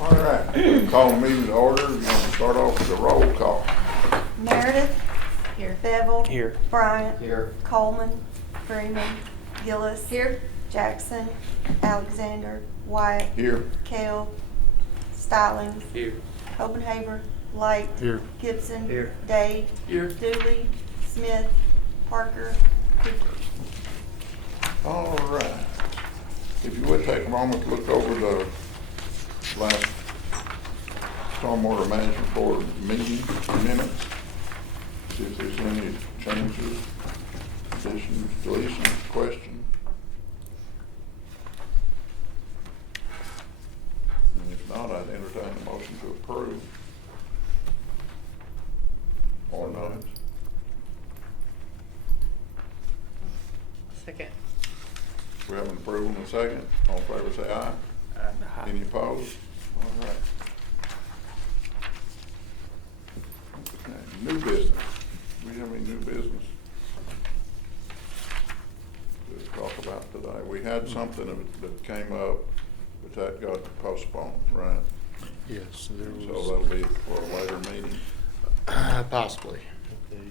All right, call the meeting to order. We're gonna start off with a roll call. Meredith. Here. Bevel. Here. Bryant. Here. Coleman. Freeman. Gillis. Here. Jackson. Alexander. White. Here. Kell. Stallings. Here. Copenhaver. Light. Here. Gibson. Here. Day. Here. Dooley. Smith. Parker. Cooper. All right. If you would take a moment to look over the last Stormwater Management Board meeting minutes. See if there's any changes, additions, deletions, questions. And if not, I'd entertain a motion to approve. Or not. Second. We have an approval and a second. All in favor say aye. Any opposed? All right. Okay, new business. Do we have any new business to talk about today? We had something that came up, but that got postponed, right? Yes, there So was, that'll be for a later meeting. possibly, if they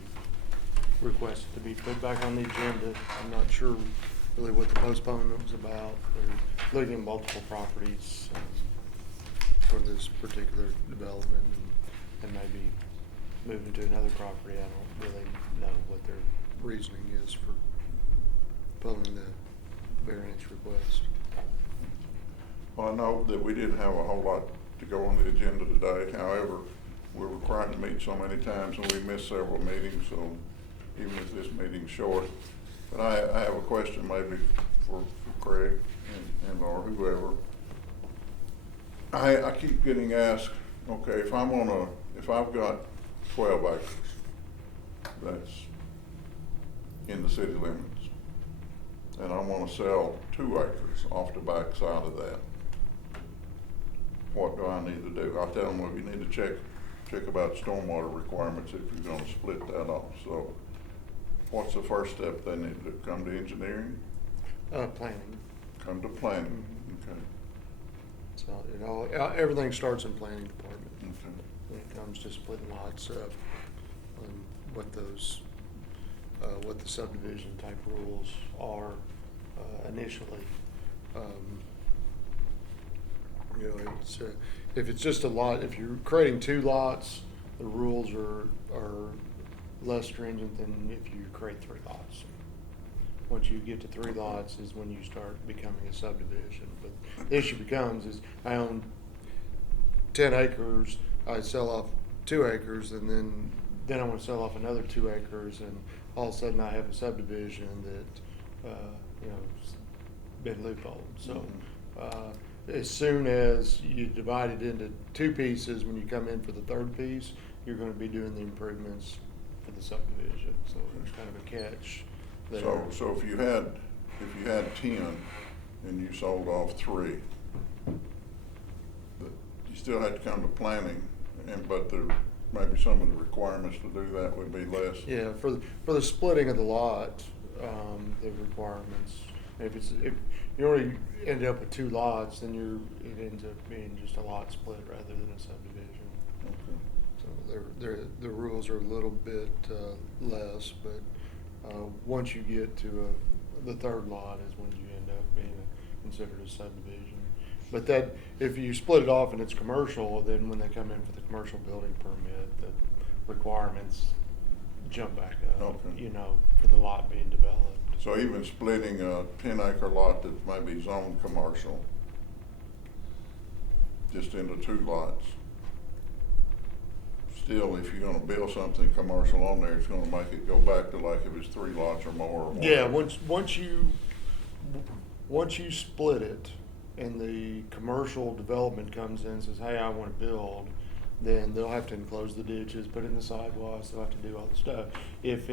requested to be put back on the agenda. I'm not sure really what the postponement was about. They're looking at multiple properties for this particular development and maybe moving to another property. I don't really know what their reasoning is for pulling the variance request. Well, I know that we didn't have a whole lot to go on the agenda today. However, we're required to meet so many times and we missed several meetings, so even if this meeting's short. But I have a question maybe for Craig and or whoever. I keep getting asked, okay, if I've got 12 acres that's in the city limits, and I want to sell 2 acres off the back side of that, what do I need to do? I tell them, well, you need to check about stormwater requirements if you're gonna split that off. So what's the first step they need to do? Come to engineering? Planning. Come to planning? Okay. So everything starts in planning department. Okay. When it comes to splitting lots up, what those, what the subdivision type rules are initially. You know, it's, if it's just a lot, if you're creating 2 lots, the rules are less stringent than if you create 3 lots. Once you get to 3 lots is when you start becoming a subdivision. But the issue becomes is I own 10 acres, I sell off 2 acres, and then I want to sell off another 2 acres, and all of a sudden I have a subdivision that, you know, been loopholed. So, as soon as you divide it into 2 pieces, when you come in for the 3rd piece, you're going to be doing the improvements for the subdivision. So there's kind of a catch there. So if you had 10 and you sold off 3, you still had to come to planning, but there maybe some of the requirements to do that would be less. Yeah, for the splitting of the lot, the requirements, if you already end up with 2 lots, then it ends up being just a lot split rather than a subdivision. Okay. So the rules are a little bit less, but once you get to the 3rd lot is when you end up being considered a subdivision. But that, if you split it off and it's commercial, then when they come in for the commercial building permit, the requirements jump back up, Okay. you know, for the lot being developed. So even splitting a 10-acre lot that may be zoned commercial, just into 2 lots, still, if you're gonna build something commercial on there, it's gonna make it go back to like if it's 3 lots or more. Or Yeah, whatever. once you split it and the commercial development comes in and says, hey, I want to build, then they'll have to enclose the ditches, put in the sidewalks, they'll have to do all the stuff. If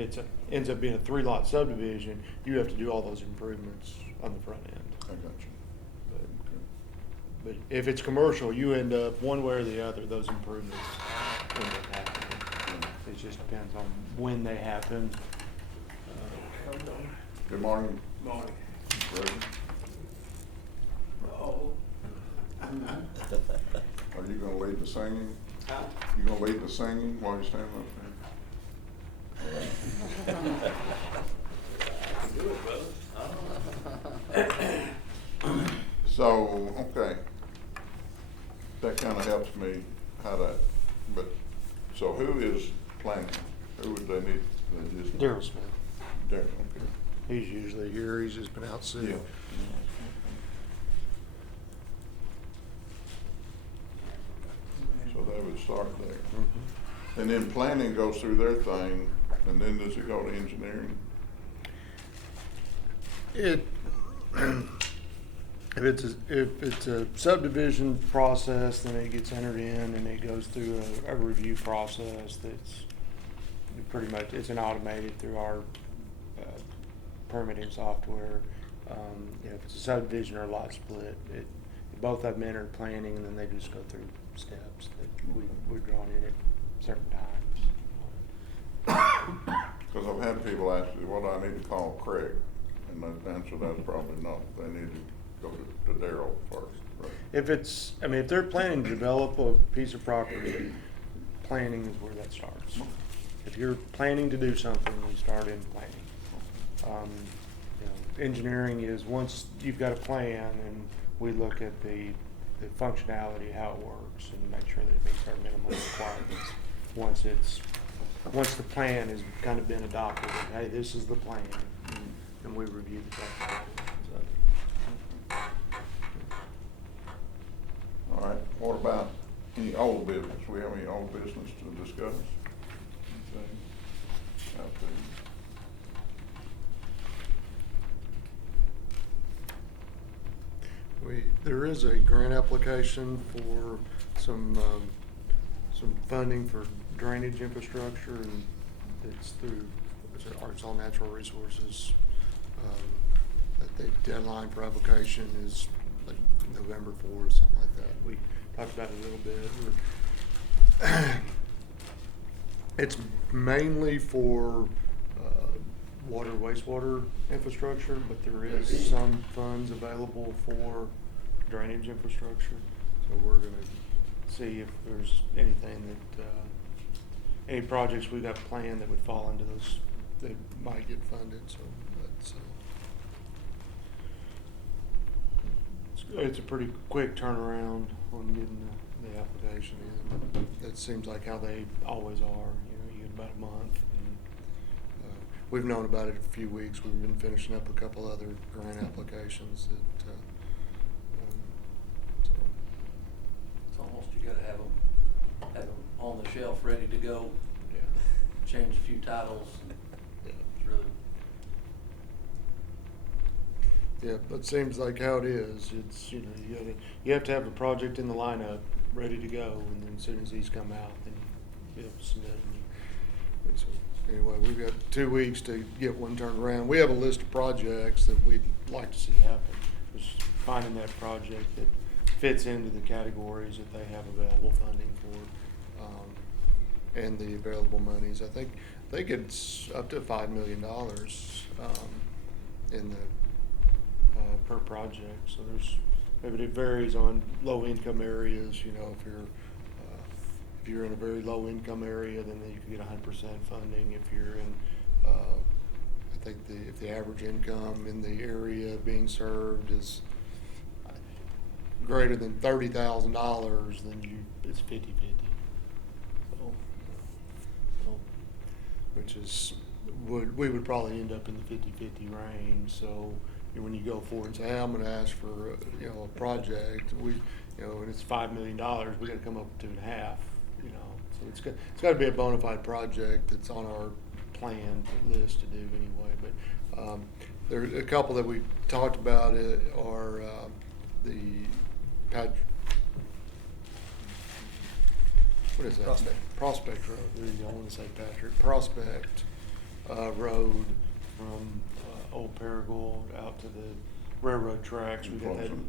ends up being a 3-lot subdivision, you have to do all those improvements on the front end. I got you. But if it's commercial, you end up, one way or the other, those improvements end up happening. It just depends on when they happen. Good morning. Morning. Greg. Oh. lead the singing? Huh? You gonna lead the singing while you're standing up there? I can do it, brother. I don't know. So, okay. That kinda helps me how that, but, so who is planning? Who would they need? They just- Daryl Smith. Daryl, okay. He's usually here. He's just been out sick. Yeah. So they would start there. Mhm. And then planning goes through their thing, and then does it go to engineering? It, if it's a subdivision process, then it gets entered in and it goes through a review process that's pretty much, it's an automated through our permitting software. If it's a subdivision or a lot split, both of them enter planning and then they just go through steps that we're drawn in at certain times. Because I've had people ask me, what do I need to call Craig? And the answer to that is probably no. They need to go to Daryl first, right? If they're planning to develop a piece of property, planning is where that starts. If you're planning to do something, you start in planning. Engineering is once you've got a plan and we look at the functionality, how it works, and make sure that it meets our minimum requirements. Once the plan has kind of been adopted, and, hey, this is the plan, and we review the functionality. So, All right, what about any old business? We have any old business to discuss? Okay. Out there. There is a grant application for some funding for drainage infrastructure, and it's through Arkansas Natural Resources. The deadline for application is like November 4th, something like that. We talked about it a little bit. It's mainly for water, wastewater infrastructure, but there is some funds available for drainage infrastructure. So we're gonna see if there's anything that, any projects we've got planned that would fall into those, that might get funded, so that's, it's a pretty quick turnaround on getting the application in. That seems like how they always are, you get about a month. We've known about it a few weeks. We've been finishing up a couple other grant applications that, so. It's almost, you gotta have them on the shelf, ready to go. Yeah. Change a few titles. Yeah. It's really. Yeah, that seems like how it is. It's, you have to have a project in the lineup ready to go, and then as soon as these come out, then you have to submit them. And so, anyway, we've got 2 weeks to get one turned around. We have a list of projects that we'd like to see happen. Just finding that project that fits into the categories that they have available funding for, and the available monies. I think it's up to $5 million in the per project. So but it varies on low income areas. If you're in a very low income area, then you can get 100% funding. If you're in, I think if the average income in the area being served is greater than $30,000, then it's 50-50. So, which is we would probably end up in the 50-50 range. So when you go forward and say, hey, I'm going to ask for a project, and it's $5 million, we got to come up with 2.5. So it's got to be a bona fide project that's on our plan list to do anyway. But there are a couple that we talked about are the what is that? Prospect Road. There you go. I want to say Patrick. Prospect Road from Old Paragould out to the railroad tracks.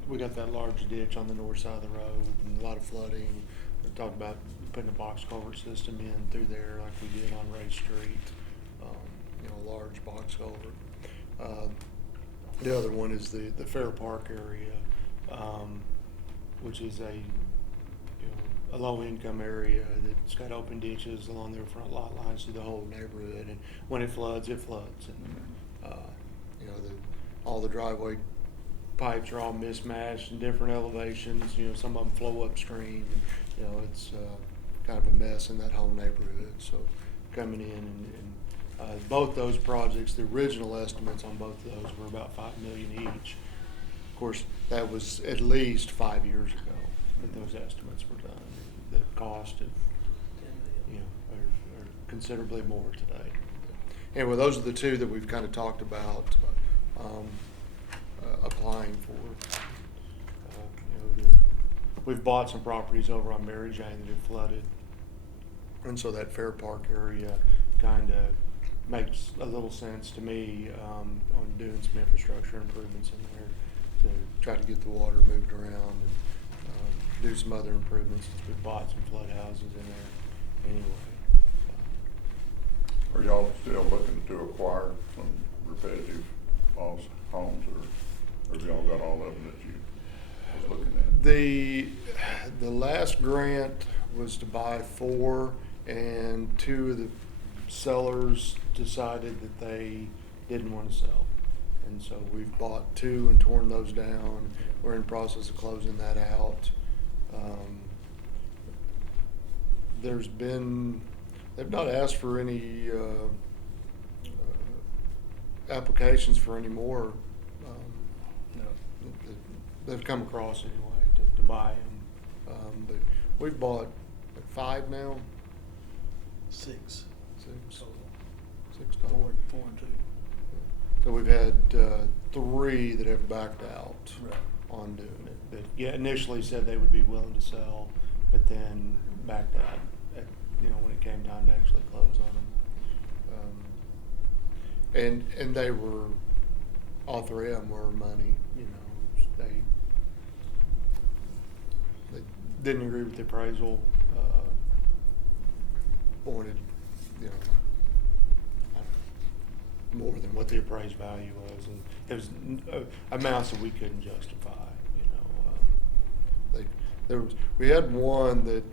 We got that large ditch on the north side of the road and a lot of flooding. We talked about putting a box culvert system in through there like we did on Ray Street. A large box culvert. The other one is the Fair Park area, which is a a low-income area that's got open ditches along their front lot lines through the whole neighborhood, and when it floods, it floods. And, you know, all the driveway pipes are all mismatched in different elevations. You know, some of them flow upstream. And, you know, it's kind of a mess in that whole neighborhood. So coming in and both those projects, the original estimates on both of those were about $5 million each. Of course, that was at least 5 years ago that those estimates were done. The cost of, you know, are considerably more today. Anyway, those are the two that we've kind of talked about applying for. You know, we've bought some properties over on Mary Jane that have flooded, and so that Fair Park area kind of makes a little sense to me on doing some infrastructure improvements in there to try to get the water moved around and do some other improvements since we've bought some flood houses in there anyway. Are y'all still looking to acquire some repetitive loss homes, or have y'all got all of them that you was looking at? The last grant was to buy 4, and 2 of the sellers decided that they didn't want to sell. And so we've bought 2 and torn those down. We're in the process of closing that out. They've not asked for any applications for any more. No, they've come across anyway to buy them. But we've bought 5 now. 6. 6 Four, total. 4 and 2. So we've had 3 that have backed out Right. on doing it. That initially said they would be willing to sell, but then backed out when it came time to actually close on them. And they were, all 3 of them were money. They didn't agree with the appraisal. Wanted, more than what the appraised value was, and it was amounts that we couldn't justify. We had one that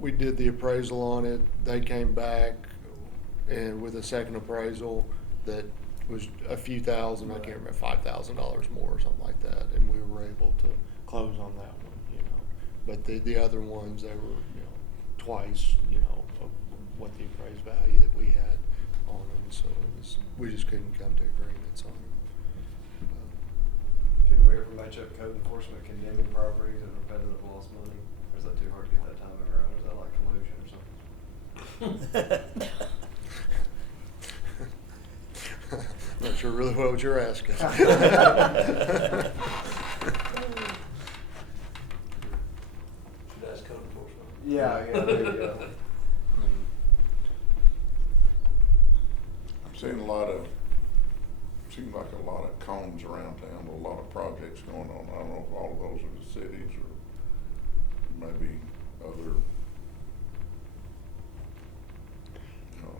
we did the appraisal on it. They came back and with a second appraisal that was a few thousand, I can't remember, $5,000 more or something like that, and we were able to close on that one. But the other ones, they were twice of what the appraised value that we had on them, so we just couldn't come to agreements on them. Did we ever match up code enforcement condemning properties and repetitive loss money? Or is that too hard to get that time around? Or is that like collusion or something? Not sure really what you're asking. Should ask code enforcement. Yeah, there you go. I'm seeing seems like a lot of cones around town, a lot of projects going on. I don't know if all of those are the cities or maybe other,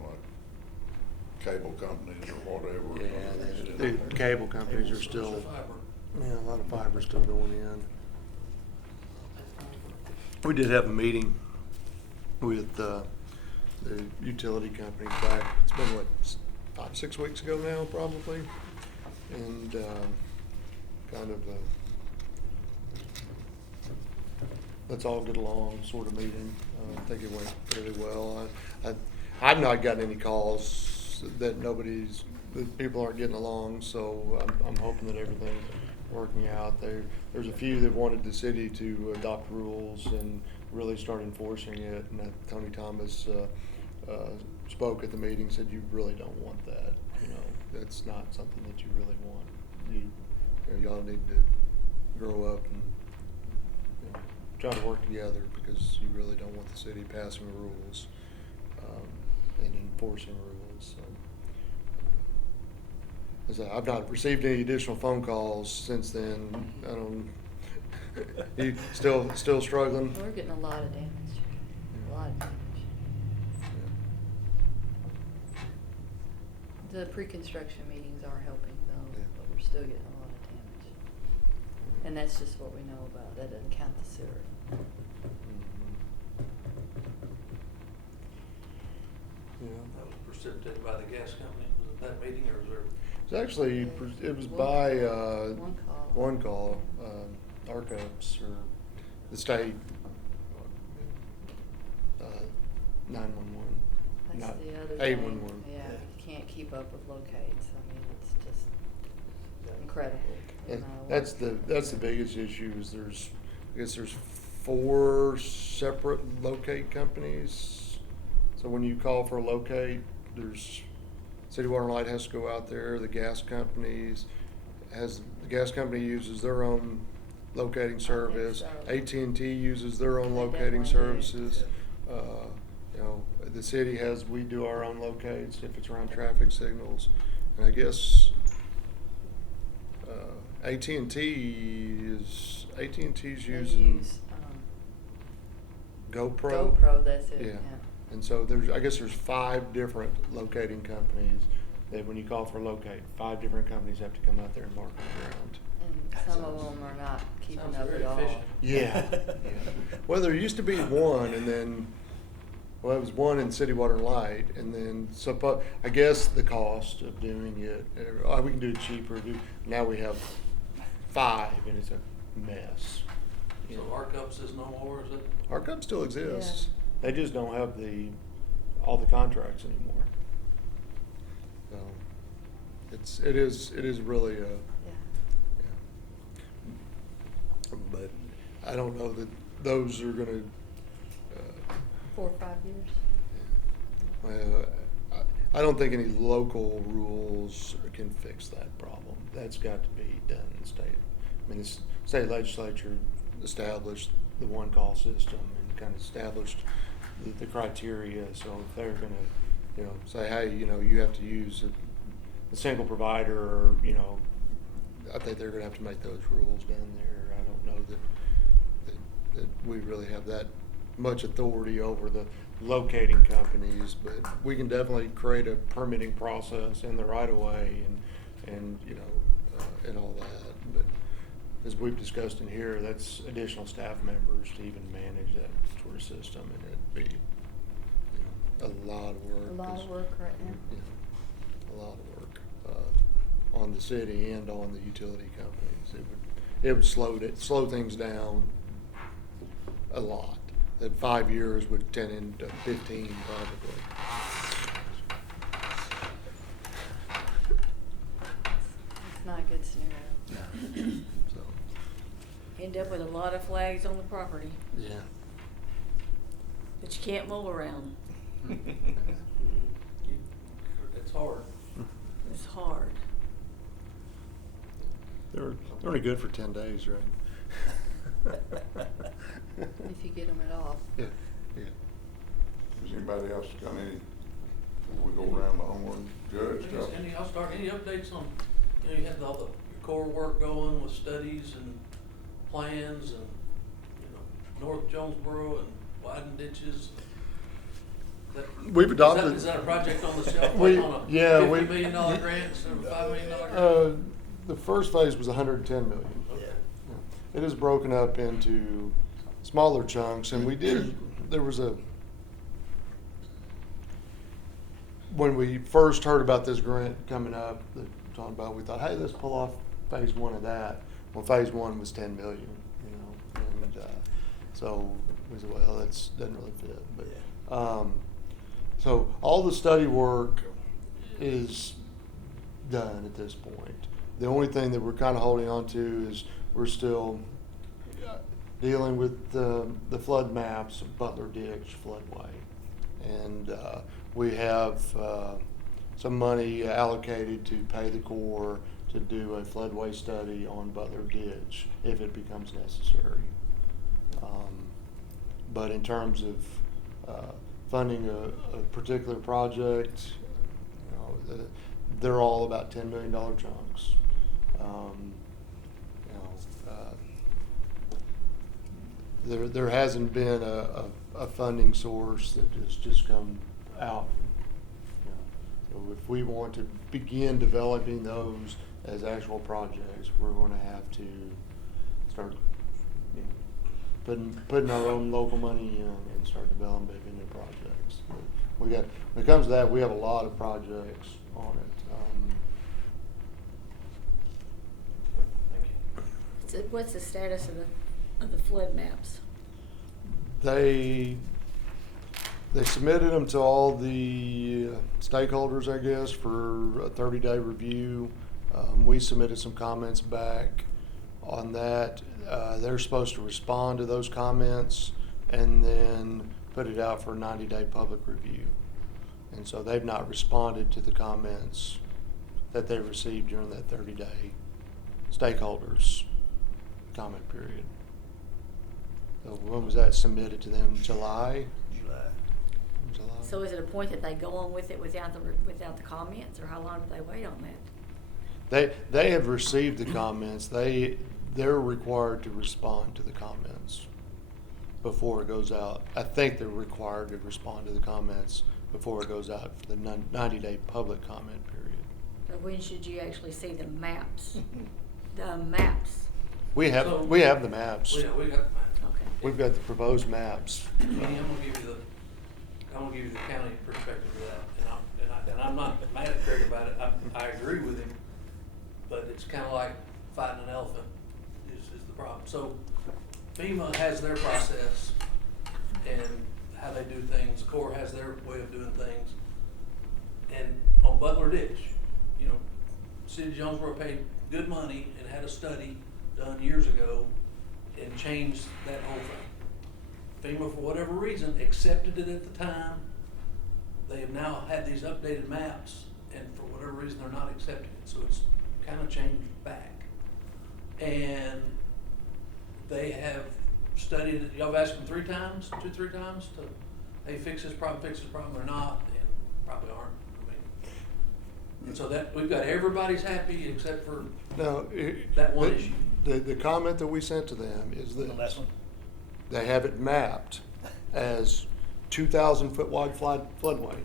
like cable companies or whatever. Yeah, the cable companies are still, a lot of fiber still going in. We did have a meeting with the utility companies back, it's been 5, 6 weeks ago now probably, and kind of let's all get along sort of meeting. I think it went really well. I've not gotten any calls that people aren't getting along, so I'm hoping that everything's working out. There's a few that wanted the city to adopt rules and really start enforcing it, and Tony Thomas spoke at the meeting, said you really don't want that. That's not something that you really want. Y'all need to grow up and try to work together, because you really don't want the city passing rules and enforcing rules. So, I've not received any additional phone calls since then. I don't. You still struggling? We're getting a lot of damage. A lot of damage. The pre-construction meetings are helping though, Yeah. but we're still getting a lot of damage. And that's just what we know about. That doesn't count the sewer. Mhm. That was precipitated by the gas company, was it that meeting, or was there? It's actually, it was by, one call, ARCUPS or the state, 911, That's not the other 811. thing. Yeah, you can't keep up with locates. I mean, it's just incredible. That's the biggest issue is I guess there's 4 separate locate companies. So when you call for a locate, there's City Water and Light has to go out there, the gas companies, the gas company uses their own locating service. so. AT&T uses their own They locating definitely do. services. You know, the city we do our own locates if it's around traffic signals. And I guess AT&T's They using use, GoPro. GoPro, that's it, Yeah. yeah. And so I guess there's 5 different locating companies that when you call for locate, 5 different companies have to come out there and mark the ground. And some of them are not keeping Sounds up very at all. efficient. Yeah. Well, there used to be one, and then, well, it was one in City Water and Light, and then I guess the cost of doing it, we can do it cheaper. Now we have 5, and it's a mess. So ARCUPS is no more, is it? ARCUP still exists. They just don't have all the contracts anymore. So it is really Yeah. yeah. But I don't know that those are gonna, 4 or 5 years. well, I don't think any local rules can fix that problem. That's got to be done in the state. I mean, the state legislature established the one call system and kind of established the criteria. So if they're gonna, say, hey, you have to use a single provider, or, I think they're gonna have to make those rules down there. I don't know that we really have that much authority over the locating companies, but we can definitely create a permitting process in the right of way and all that. But as we've discussed in here, that's additional staff members to even manage that sort of system, and it'd be, a lot of work. A lot of work right now. A lot of work, on the city and on the utility companies. It would slow things down a lot. That 5 years would turn into 15 probably. It's not a good scenario. So, End up with a lot of flags on the property, yeah. but you can't mow around. It's hard. It's hard. They're only good for 10 days, right? If you get them at all. Yeah, yeah. Has anybody else got any, we go around the horn, judge stuff? Any updates on, you had all the your core work going with studies and plans and, North Jonesboro and widen ditches? We've adopted. Is that a project on the shelf, We- like on a yeah, $50 we- million grant instead of a $5 million grant? The first phase was 110 million. Okay. It is broken up into smaller chunks, and when we first heard about this grant coming up, we thought, hey, let's pull off phase 1 of that. Well, phase 1 was 10 million, and so we said, well, that doesn't really fit. But so all the study work is done at this point. The only thing that we're kind of holding on to is we're still dealing with the flood maps of Butler Ditch floodway. And we have some money allocated to pay the Corps to do a floodway study on Butler Ditch if it becomes necessary. But in terms of funding a particular project, they're all about $10 million chunks. There hasn't been a funding source that has just come out. So if we want to begin developing those as actual projects, we're going to have to start putting our own local money in and start developing big new projects. But we got, when it comes to that, we have a lot of projects on it. So what's the status of the flood maps? They submitted them to all the stakeholders, I guess, for a 30-day review. We submitted some comments back on that. They're supposed to respond to those comments and then put it out for a 90-day public review. And so they've not responded to the comments that they received during that 30-day stakeholders comment period. So when was that submitted to them? July? July. July. So is it a point that they go on with it without the comments, or how long do they wait on that? They have received the comments. They're required to respond to the comments before it goes out. I think they're required to respond to the comments before it goes out for the 90-day public comment period. But when should you actually see the maps? The maps, We have So- we have the maps. Well, yeah, we got the map. okay. We've got the proposed maps. Kenny, I'm gonna give you the county perspective of that, and I'm not mad at Craig about it, I agree with him, but it's kinda like fighting an elephant is the problem. So FEMA has their process and how they do things, Corps has their way of doing things. And on Butler Ditch, you know, City of Jonesboro paid good money and had a study done years ago and changed that whole thing. FEMA, for whatever reason, accepted it at the time. They have now had these updated maps, and for whatever reason, they're not accepting it, so it's kind of changed back. And they have studied it, y'all have asked them 3 times to, hey, fix this problem, or not, and probably aren't, I mean. And so that, we've got everybody's happy except for No, that one issue. The comment that we sent to them is The this. last one? They have it mapped as 2,000 foot wide floodway.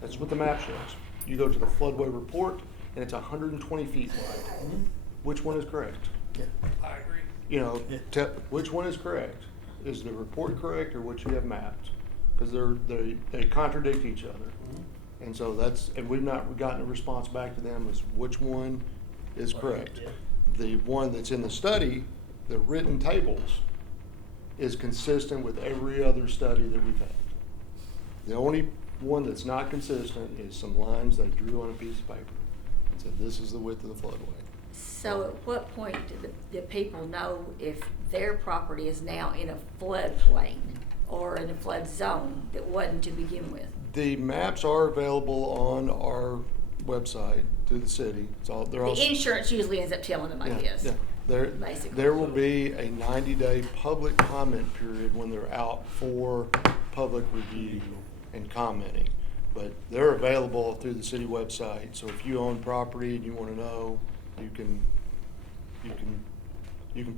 That's what the map shows. You go to the floodway report and it's 120 feet wide. Mhm. Which one is correct? Yeah. I agree. You know, Yeah. which one is correct? Is the report correct or what you have mapped? Because they contradict each other. Mhm. And so and we've not gotten a response back to them as which one is correct. Yeah. The one that's in the study, the written tables, is consistent with every other study that we've had. The only one that's not consistent is some lines they drew on a piece of paper and said, this is the width of the floodway. So at what point do the people know if their property is now in a floodplain or in a flood zone that wasn't to begin with? The maps are available on our website through the city. They're all. The insurance usually ends up telling them, I Yeah, guess. yeah. Basically. There will be a 90-day public comment period when they're out for public review and commenting. But they're available through the city website, so if you own property and you wanna know, you can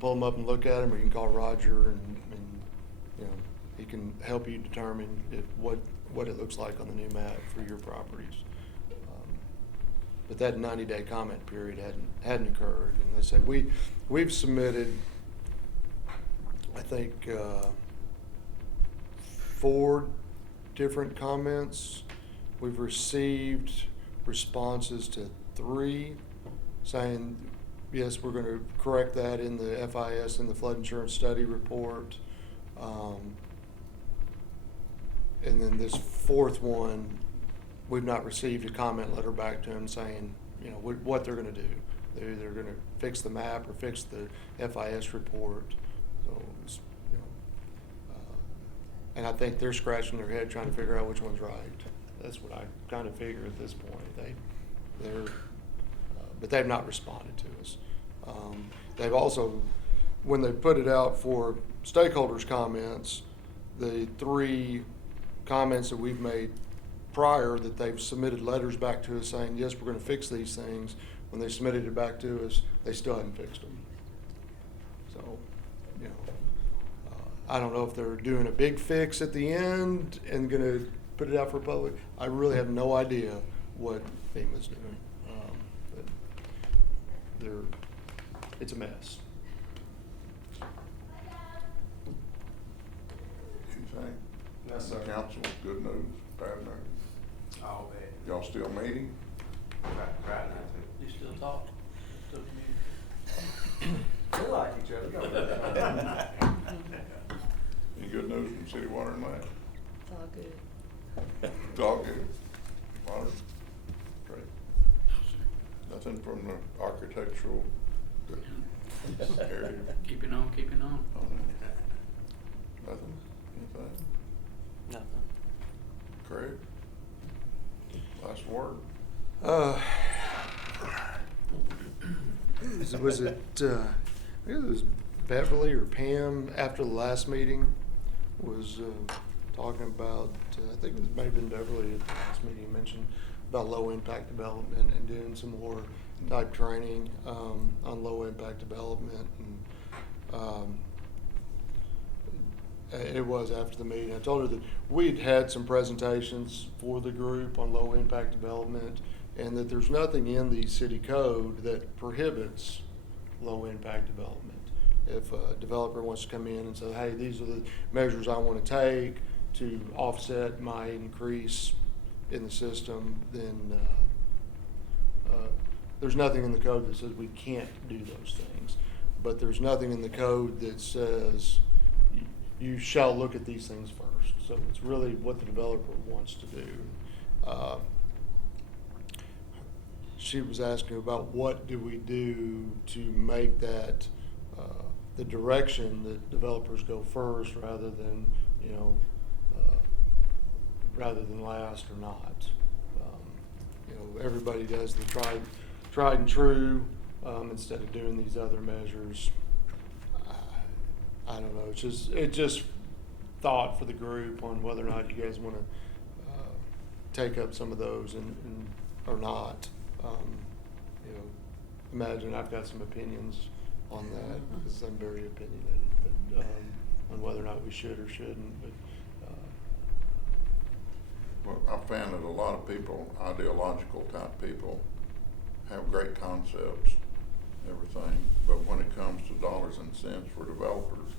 pull them up and look at them, or you can call Roger and you know, he can help you determine what it looks like on the new map for your properties. But that 90-day comment period hadn't occurred, and they said we've submitted, I think, 4 different comments. We've received responses to 3 saying, yes, we're going to correct that in the FIS and the flood insurance study report. And then this 4th one, we've not received a comment letter back to them saying, you know, what they're going to do. They're either going to fix the map or fix the FIS report. So, you know, and I think they're scratching their head trying to figure out which one's right. That's what I kind of figure at this point. But they've not responded to us. They've also, when they put it out for stakeholders' comments, the 3 comments that we've made prior that they've submitted letters back to us saying, yes, we're going to fix these things. When they submitted it back to us, they still hadn't fixed them. So, you know, I don't know if they're doing a big fix at the end and going to put it out for public. I really have no idea what FEMA's doing. But it's a mess. Yes, sir. Council, good news, bad news. I'll bet. Y'all still meeting? Right now, You still talk? Still communicate? too. We like each other, don't we? Any good news from City Water and Light? It's all good. It's all good. Water, great. Nothing from the architectural area? Keeping on, keeping on. Oh, no. Nothing? Anything? Nothing. Craig? Last word? Was it, I think it was Beverly or Pam after the last meeting was talking about, I think it was maybe been Beverly at the last meeting, mentioned about low impact development and doing some more type training on low impact development. And it was after the meeting. I told her that we'd had some presentations for the group on low impact development and that there's nothing in the city code that prohibits low impact development. If a developer wants to come in and say, hey, these are the measures I want to take to offset my increase in the system, then there's nothing in the code that says we can't do those things. But there's nothing in the code that says you shall look at these things first. So it's really what the developer wants to do. She was asking about what do we do to make that the direction that developers go first rather than, rather than last or not. Everybody does the tried and true instead of doing these other measures. I don't know. It's just thought for the group on whether or not you guys want to take up some of those and or not. Imagine I've got some opinions on that because I'm very opinionated, but on whether or not we should or shouldn't. But Well, I found that a lot of people, ideological type people, have great concepts, everything, but when it comes to dollars and cents for developers,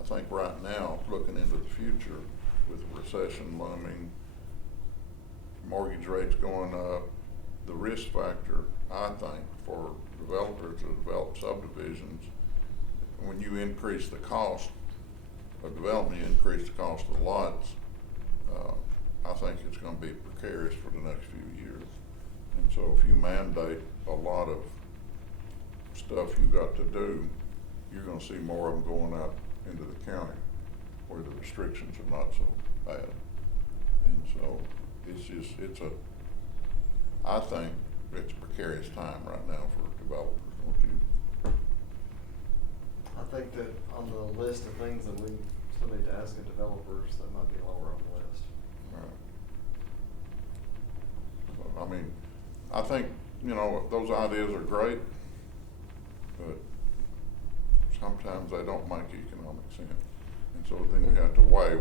I think right now, looking into the future with the recession looming, mortgage rates going up, the risk factor, I think, for developers to develop subdivisions, when you increase the cost of development, you increase the cost of the lots, I think it's gonna be precarious for the next few years. And so if you mandate a lot of stuff you got to do, you're gonna see more of them going out into the county where the restrictions are not so bad. And so I think it's a precarious time right now for developers, don't you? I think that on the list of things that we still need to ask the developers, that might be lower on the list. Right. So, I mean, I think, those ideas are great, but sometimes they don't make economic sense. And so then you have to weigh,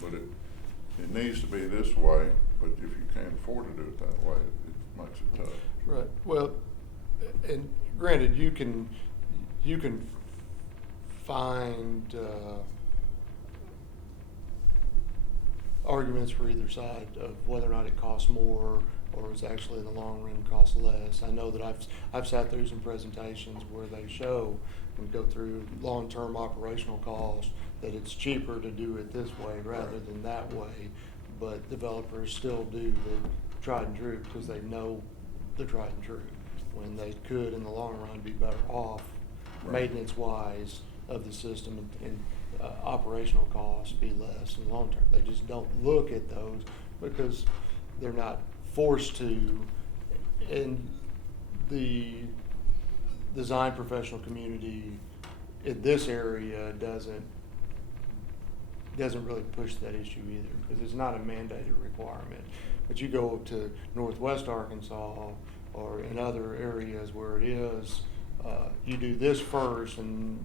but it needs to be this way, but if you can't afford to do it that way, it makes it tough. right. Well, and granted, you can find arguments for either side of whether or not it costs more or is actually in the long run costs less. I know that I've sat through some presentations where they show and go through long-term operational costs that it's cheaper to do it this way rather than that way, but developers still do the tried and true because they know the tried and true when they could in the long run be better off maintenance-wise of the system and operational costs be less in the long term. They just don't look at those because they're not forced to. And the design professional community in this area doesn't really push that issue either because it's not a mandated requirement. But you go to Northwest Arkansas or in other areas where it is, you do this first and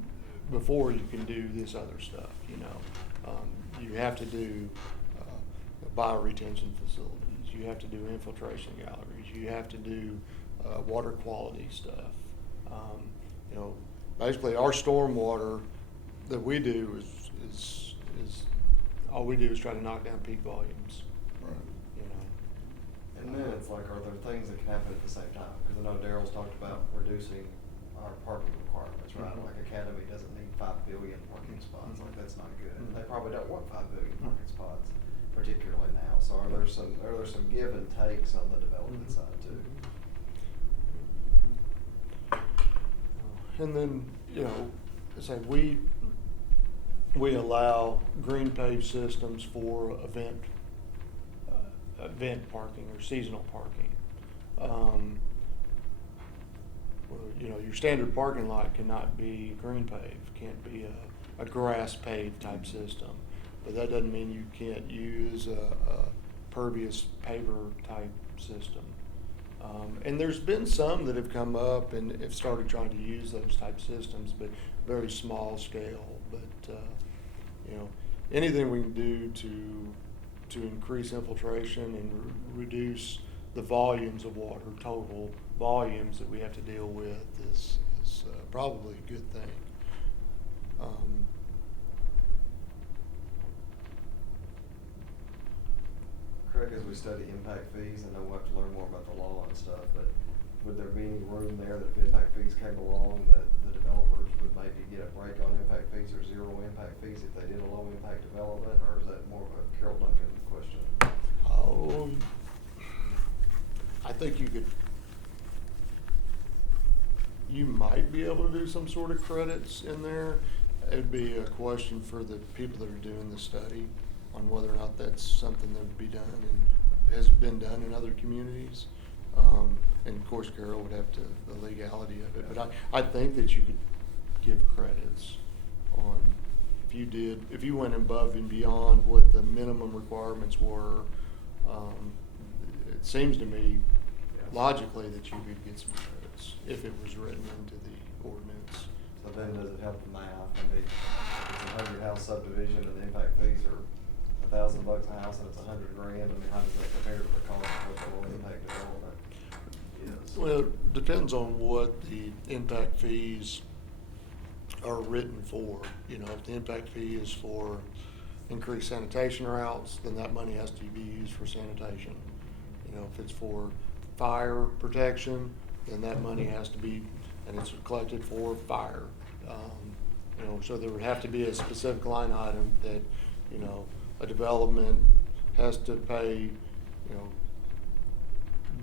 before you can do this other stuff, you have to do bioretention facilities, you have to do infiltration galleries, you have to do water quality stuff. Basically our stormwater that we do is all we do is try to knock down peak volumes, Right. you know. And then it's like, are there things that can happen at the same time? Because I know Daryl's talked about reducing our parking requirements, right? Mhm. Like Academy doesn't need 5 billion parking spots, like that's not good. And they Mhm. probably don't want 5 billion parking spots, particularly now. So are there some give and takes on the development Mhm. side too? And then, you know, say we allow green paved systems for event parking or seasonal parking. Well, you know, your standard parking lot cannot be green paved, can't be a grass paved type system. But that doesn't mean you can't use a pervious paver type system. And there's been some that have come up and have started trying to use those type systems, but very small scale. But, you know, anything we can do to increase infiltration and reduce the volumes of water, total volumes that we have to deal with is probably a good thing. Craig, as we study impact fees, I know we'll have to learn more about the law and stuff, but would there be any room there that if impact fees came along, that the developers would maybe get a break on impact fees or zero impact fees if they did a low impact development, or is that more of a Carol Duncan question? Oh, I think you might be able to do some sort of credits in there. It'd be a question for the people that are doing the study on whether or not that's something that would be done and has been done in other communities. And of course, Carol would have to, the legality of it, but I think that you could give credits on, if you went above and beyond what the minimum requirements were, it seems to me logically that you could get some credits if it was written into the ordinance. So then does it help the math? I mean, if it's a 100-house subdivision and the impact fees are $1,000 a house and it's $100,000, I mean, how does that compare to the cost of what the low impact development is? Well, it depends on what the impact fees are written for. You know, if the impact fee is for increased sanitation routes, then that money has to be used for sanitation. You know, if it's for fire protection, then that money has to be, and it's collected for fire. You know, so there would have to be a specific line item that, you know, a development has to pay, you know,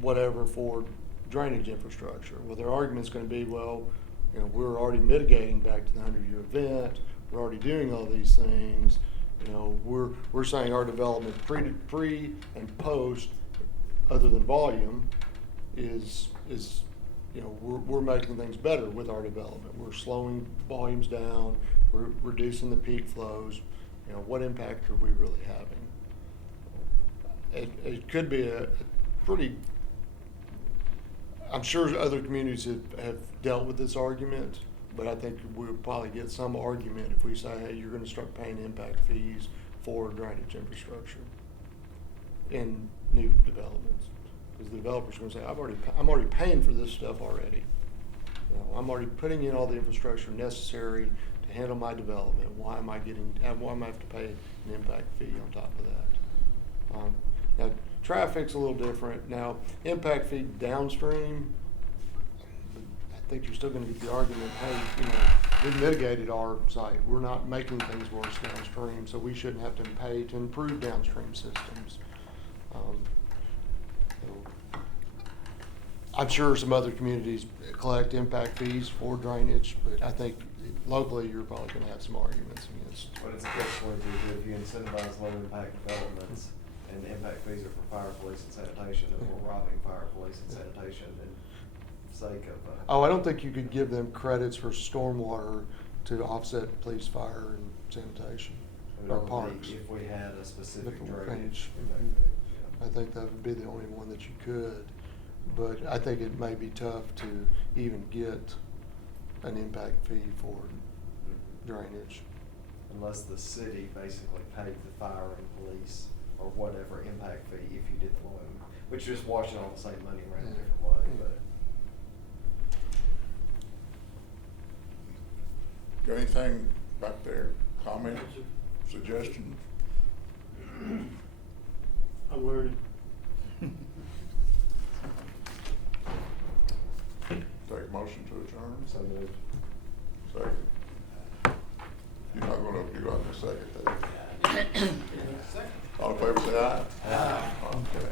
whatever for drainage infrastructure. Well, their argument's gonna be, well, you know, we're already mitigating back to the 100-year event, we're already doing all these things, you know, we're saying our development pre and post, other than volume, is you know, we're making things better with our development. We're slowing volumes down, we're reducing the peak flows. You know, what impact are we really having? It could be a pretty, I'm sure other communities have dealt with this argument, but I think we'll probably get some argument if we say, hey, you're gonna start paying impact fees for drainage infrastructure in new developments. Because the developer's gonna say, I'm already paying for this stuff already. You know, I'm already putting in all the infrastructure necessary to handle my development. Why am I have to pay an impact fee on top of that? Now, traffic's a little different. Now, impact fee downstream, I think you're still gonna get the argument, hey, you know, we mitigated our site. We're not making things worse downstream, so we shouldn't have to pay to improve downstream systems. I'm sure some other communities collect impact fees for drainage, but I think locally you're probably gonna have some arguments against. But it's a catch-22, if you incentivize low impact developments and the impact fees are for fire, police and sanitation, then we're robbing fire, police and sanitation in sake of. Oh, I don't think you could give them credits for stormwater to offset police, fire and sanitation It would or only be parks. If we had a specific Different drainage drainage. impact fee, yeah. I think that would be the only one that you could, but I think it may be tough to even get an impact fee for drainage. Unless the city basically paid the fire and police or whatever impact fee if you did the low impact, which is washing all the same money around a different way, but. Got anything back there? Comments, suggestions? I'm learning. Take a motion to adjourn. So moved. Second. You're not gonna, you're not gonna second that. All in favor, say aye. Aye. Okay.